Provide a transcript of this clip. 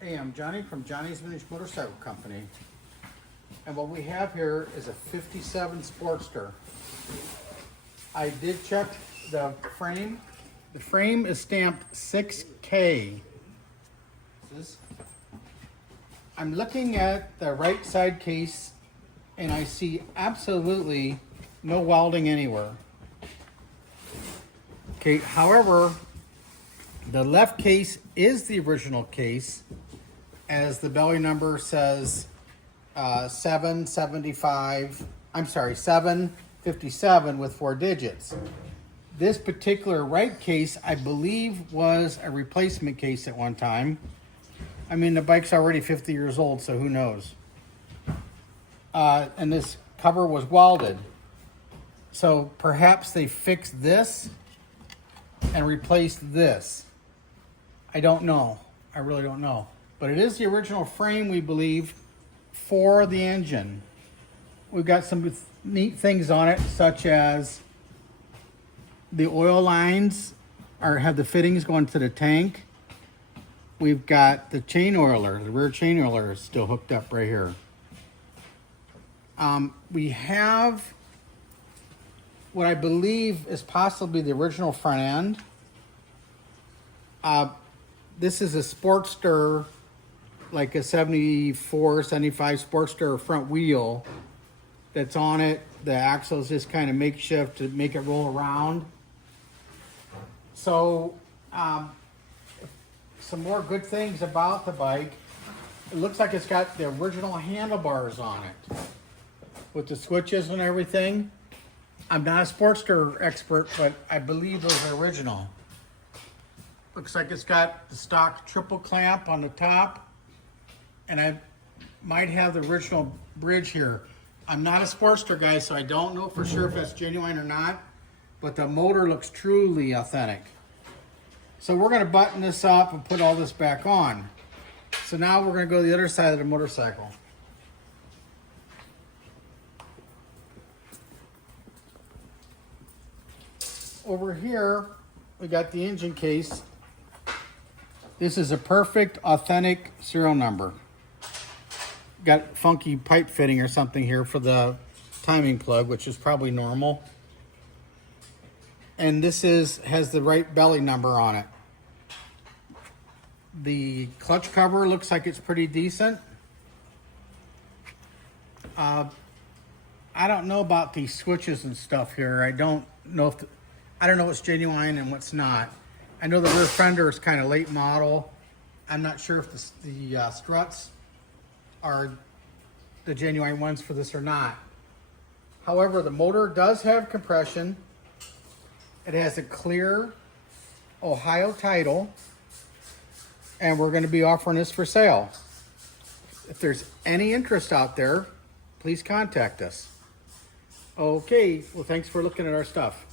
Hey, I'm Johnny from Johnny's Vintage Motorcycle Company. And what we have here is a 57 Sportster. I did check the frame. The frame is stamped 6K. I'm looking at the right side case and I see absolutely no welding anywhere. Okay, however, the left case is the original case, as the belly number says 757 with 4 digits. This particular right case, I believe, was a replacement case at one time. I mean, the bike's already 50 years old, so who knows? And this cover was welded. So perhaps they fixed this and replaced this. I don't know. I really don't know. But it is the original frame, we believe, for the engine. We've got some neat things on it, such as the oil lines have the fittings going to the tank. We've got the chain oiler, the rear chain oiler is still hooked up right here. We have what I believe is possibly the original front end. This is a Sportster, like a 74, 75 Sportster front wheel that's on it. The axle's just kind of makeshift to make it roll around. So, some more good things about the bike. It looks like it's got the original handlebars on it with the switches and everything. I'm not a Sportster expert, but I believe those are original. Looks like it's got the stock triple clamp on the top. And I might have the original bridge here. I'm not a Sportster guy, so I don't know for sure if that's genuine or not, but the motor looks truly authentic. So we're gonna button this up and put all this back on. So now we're gonna go to the other side of the motorcycle. Over here, we got the engine case. This is a perfect, authentic serial number. Got funky pipe fitting or something here for the timing plug, which is probably normal. And this has the right belly number on it. The clutch cover looks like it's pretty decent. I don't know about these switches and stuff here. I don't know what's genuine and what's not. I know the rear fender is kind of late model. I'm not sure if the struts are the genuine ones for this or not. However, the motor does have compression. It has a clear Ohio title, and we're going to be offering this for sale. If there's any interest out there, please contact us. Okay, well, thanks for looking at our stuff.